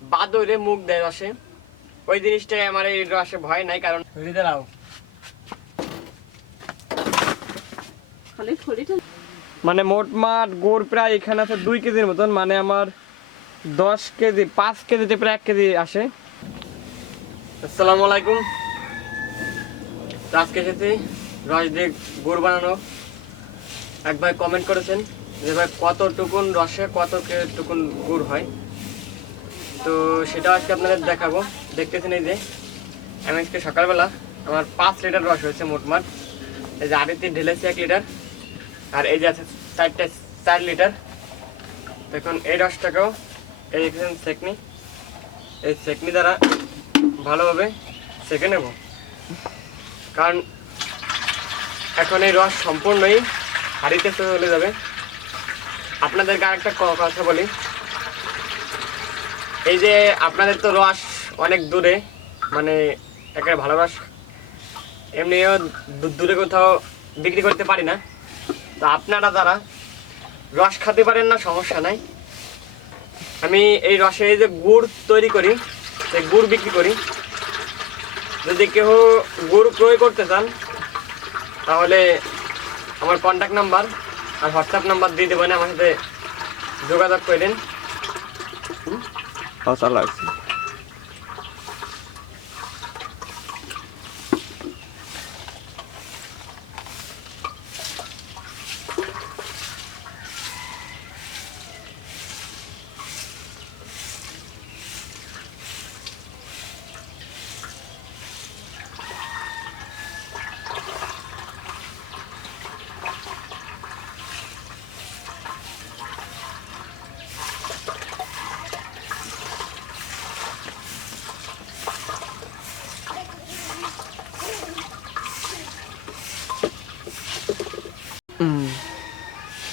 বাদরে মুখ দেয় রসে, ওই জিনিসটাই আমার এই রসে ভয় নাই। কারণ দাও মানে মোটমাট গুড় প্রায় এখানে আছে 2 কেজির মতন, মানে আমার 10 কেজি 5 কেজিতে প্রায় 1 কেজি আসে। আসসালামু আলাইকুম। আজকে এসেছি রস দিয়ে গুড় বানানো। এক ভাই কমেন্ট করেছেন যে ভাই কতটুকুন রসে কতটুকুন গুড় হয়, তো সেটা আজকে আপনাদের দেখাবো। দেখতেছেন এই যে আমি আজকে সকালবেলা আমার 5 লিটার রস হয়েছে মোটমাট। এই যে আড়িতে ঢেলেছি 1 লিটার, আর এই যে আছে 4 লিটার। দেখুন এই রসটাকেও এই দেখছেন সেকনি, এই সেকনি দ্বারা ভালোভাবে সেকে নেব। কারণ এখন এই রস সম্পূর্ণই হাঁড়িতে চলে যাবে। আপনাদেরকে আরেকটা কথা বলি, এই যে আপনাদের তো রস অনেক দূরে, মানে একেবারে ভালো রস এমনিও দূরে কোথাও বিক্রি করতে পারি না। তো আপনারা যারা রস খেতে পারেন না সমস্যা নাই, আমি এই রসে এই যে গুড় তৈরি করি, সেই গুড় বিক্রি করি। যদি কেউ গুড় ক্রয় করতে চান তাহলে আমার কন্ট্যাক্ট নাম্বার আর হোয়াটসঅ্যাপ নাম্বার দিয়ে দেবেন, আমার সাথে যোগাযোগ করে দিন।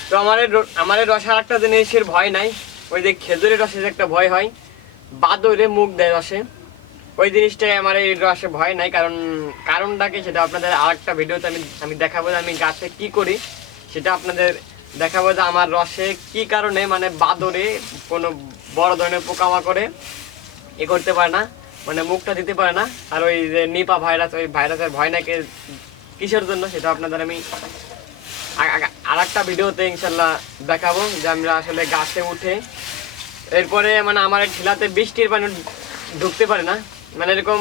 তো আমার রসে আর একটা জিনিসের ভয় নাই, ওই যে খেজুরের রসে যে একটা ভয় হয়, বাদরে মুখ দেয় রসে, ওই জিনিসটাই আমার এই রসে ভয় নাই। কারণটা কি সেটা আপনাদের আর একটা ভিডিওতে আমি দেখাবো। আমি গাছে কি করি সেটা আপনাদের দেখাবো, যে আমার রসে কি কারণে মানে বাদরে কোনো বড় ধরনের পোকামাকড়ে এ করতে পারে না, মানে মুখটা দিতে পারে না। আর ওই যে নিপা ভাইরাস, ওই ভাইরাসের ভয় নাকি কিসের জন্য সেটা আপনাদের আমি আর একটা ভিডিওতে ইনশাল্লাহ দেখাবো, যে আমরা আসলে গাছে উঠে এরপরে মানে আমার ঠেলাতে বৃষ্টির পানি ঢুকতে পারে না, মানে এরকম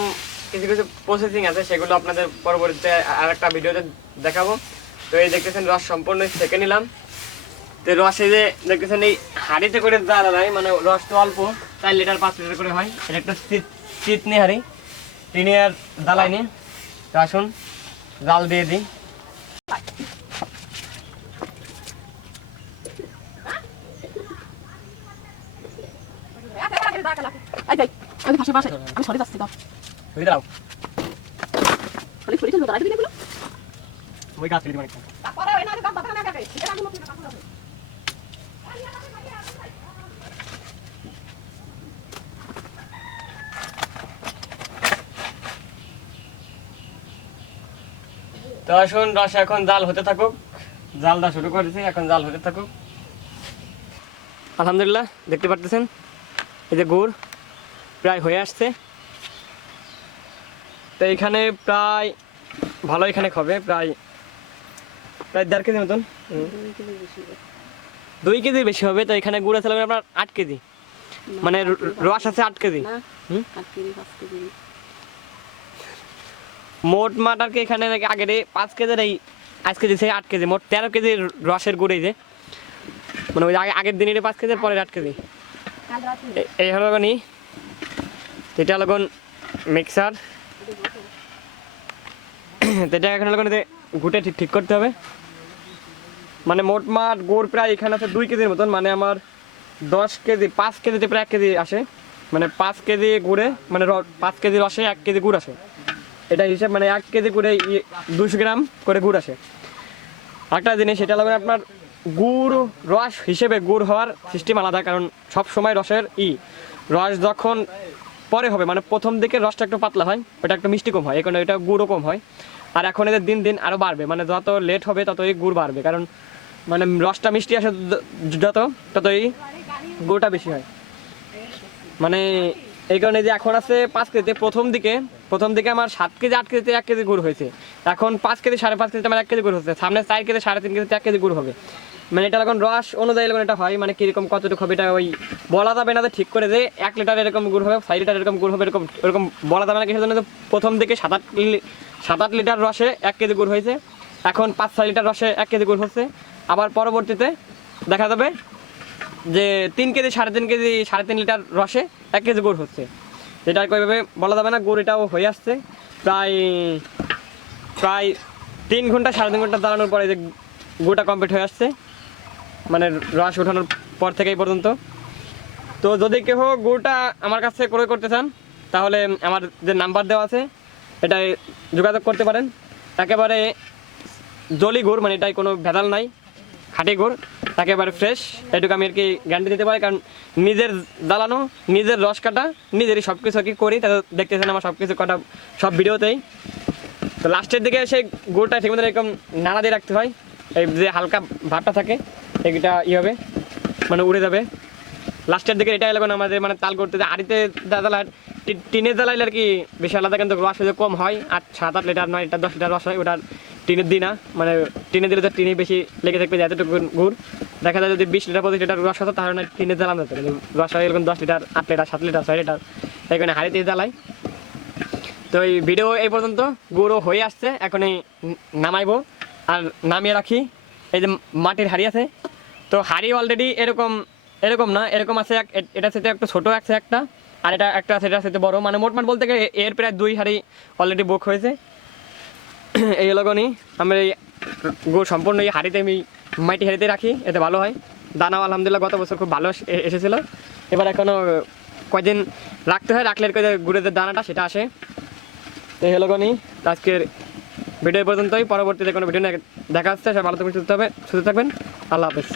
কিছু কিছু প্রসেসিং আছে, সেগুলো আপনাদের পরবর্তীতে আর একটা ভিডিওতে দেখাবো। তো এই দেখতেছেন রস সম্পূর্ণ সেকে নিলাম। তো রসে যে দেখতেছেন এই হাঁড়িতে করে জ্বালা নাই, মানে রস তো অল্প 4 লিটার 5 লিটার করে হয়। এটা একটা চিতনি হাঁড়ি, টিনে আর জ্বালাই নি। তো আসুন জাল দিয়ে দিই। আমি সরে যাচ্ছি, দাও দাও খালি ছড়ি চলবে, দাঁড়াই দিবি এগুলো। ওই গাছ দিবি অনেকটা। তারপরে ওই না গাছ বাঁধা না কাকে এটা আমি মতো কাপড় আছে। তো আসুন রস এখন জাল হতে থাকুক, জালটা শুরু করেছি, এখন জাল হতে থাকুক। আলহামদুলিল্লাহ দেখতে পারতেছেন এই যে গুড় প্রায় হয়ে আসছে। তো এখানে প্রায় ভালো এখানে হবে, প্রায় 1.5 কেজির মতন, 2 কেজির বেশি হবে। তো এখানে গুড় আছে আপনার 8 কেজি, মানে রস আছে 8 কেজি। মোট মাট আর কি এখানে আগের 5 কেজির এই আজকে দিয়েছে 8 কেজি, মোট 13 কেজি রসের গুড়। এই যে মানে ওই আগের দিনের 5 কেজির পরের 8 কেজি। এই হলো নি, এটা হলো মিক্সার, এটা এখন হলো ঘুটে ঠিক করতে হবে। মানে মোটমাট গুড় প্রায় এখানে আছে 2 কেজির মতন, মানে আমার 10 কেজি 5 কেজিতে প্রায় 1 কেজি আসে। মানে 5 কেজি গুড়ে মানে 5 কেজি রসে 1 কেজি গুড় আসে, এটা হিসাব। মানে 1 কেজি গুড়ে 200 গ্রাম করে গুড় আসে। একটা জিনিস সেটা লাগবে আপনার গুড় রস হিসেবে গুড় হওয়ার সিস্টেম আলাদা। কারণ সব সময় রসের রস যখন পরে হবে, মানে প্রথম দিকে রসটা একটু পাতলা হয়, ওটা একটু মিষ্টি কম হয়, এই কারণে এটা গুড়ও কম হয়। আর এখন এদের দিন দিন আরও বাড়বে, মানে যত লেট হবে ততই গুড় বাড়বে। কারণ মানে রসটা মিষ্টি আসে যতই গুড়টা বেশি হয়। মানে এই কারণে যে এখন আছে 5 কেজিতে, প্রথম দিকে আমার 7 কেজি 8 কেজিতে 1 কেজি গুড় হয়েছে, এখন 5 কেজি 5.5 কেজিতে আমার 1 কেজি গুড় হচ্ছে, সামনে 4 কেজি 3.5 কেজিতে 1 কেজি গুড় হবে। মানে এটা এখন রস অনুযায়ী এখন এটা হয়, মানে কিরকম কতটুকু হবে এটা ওই বলা যাবে না যে ঠিক করে যে 1 লিটার এরকম গুড় হবে, 4 লিটার এরকম গুড় হবে, এরকম বলা যাবে না। কিসের জন্য? প্রথম দিকে 7-8 লিটার রসে 1 কেজি গুড় হয়েছে, এখন 5-6 লিটার রসে 1 কেজি গুড় হচ্ছে, আবার পরবর্তীতে দেখা যাবে যে 3 কেজি 3.5 কেজি 3.5 লিটার রসে 1 কেজি গুড় হচ্ছে। এটা আর কীভাবে বলা যাবে না। গুড় এটাও হয়ে আসছে প্রায় 3 ঘন্টা 3.5 ঘন্টা জ্বালানোর পরে যে গুড়টা কমপ্লিট হয়ে আসছে, মানে রস ওঠানোর পর থেকে এই পর্যন্ত। তো যদি কেউ গুড়টা আমার কাছে ক্রয় করতে চান তাহলে আমার যে নাম্বার দেওয়া আছে এটাই যোগাযোগ করতে পারেন। একেবারে জলি গুড়, মানে এটাই কোনো ভেজাল নাই, খাঁটি গুড়, একেবারে ফ্রেশ, এটুকু আমি আর কি গ্যারান্টি দিতে পারি। কারণ নিজের জ্বালানো, নিজের রস কাটা, নিজেরই সব কিছু আর কি করি, তাহলে দেখতেছেন আমার সব কিছু কাটা সব ভিডিওতেই। তো লাস্টের দিকে সেই গুড়টা ঠিক মতো এরকম নাড়া দিয়ে রাখতে হয়, এই যে হালকা ভাবটা থাকে এটা হবে, মানে উড়ে যাবে লাস্টের দিকে। এটা এলাকা আমাদের মানে তাল করতে হাঁড়িতে জ্বালা, টিনে জ্বালাইলে আর কি বেশি আলাদা, কিন্তু রস হয়ে কম হয়, 7-8 লিটার 9 লিটার 10 লিটার রস হয়, ওটার টিনের দিই না, মানে টিনে দিলে তো টিনে বেশি লেগে থাকবে, এতটুকু গুড় দেখা যায়। যদি 20 লিটার 25 লিটার রস হতো তাহলে টিনে জ্বালানো যেত, কিন্তু রস হয় এরকম 10 লিটার 8 লিটার 7 লিটার 6 লিটার, এখানে হাঁড়িতে জ্বালাই। তো এই ভিডিও এই পর্যন্ত, গুঁড়ো হয়ে আসছে, এখন এই নামাইবো আর নামিয়ে রাখি। এই যে মাটির হাঁড়ি আছে, তো হাঁড়ি অলরেডি এরকম না, এরকম আছে এটা সাথে একটা ছোটো আছে একটা, আর এটা একটা আছে এটা সাথে বড়, মানে মোটমাট বলতে গেলে এর প্রায় 2 হাঁড়ি অলরেডি বুক হয়েছে। এই লগনই আমি এই গুড় সম্পূর্ণ এই হাঁড়িতে আমি মাটি হাঁড়িতে রাখি, এতে ভালো হয়। দানাও আলহামদুলিল্লাহ গত বছর খুব ভালো এসেছিলো, এবার এখনও কয়দিন রাখতে হয়, রাখলে গুড়ের যে দানাটা সেটা আসে। এই লগনই আজকের ভিডিও পর্যন্তই, পরবর্তীতে কোনো ভিডিও দেখা হচ্ছে। সব ভালো থাকবেন, সুস্থ থাকবেন, আল্লাহ হাফেজ।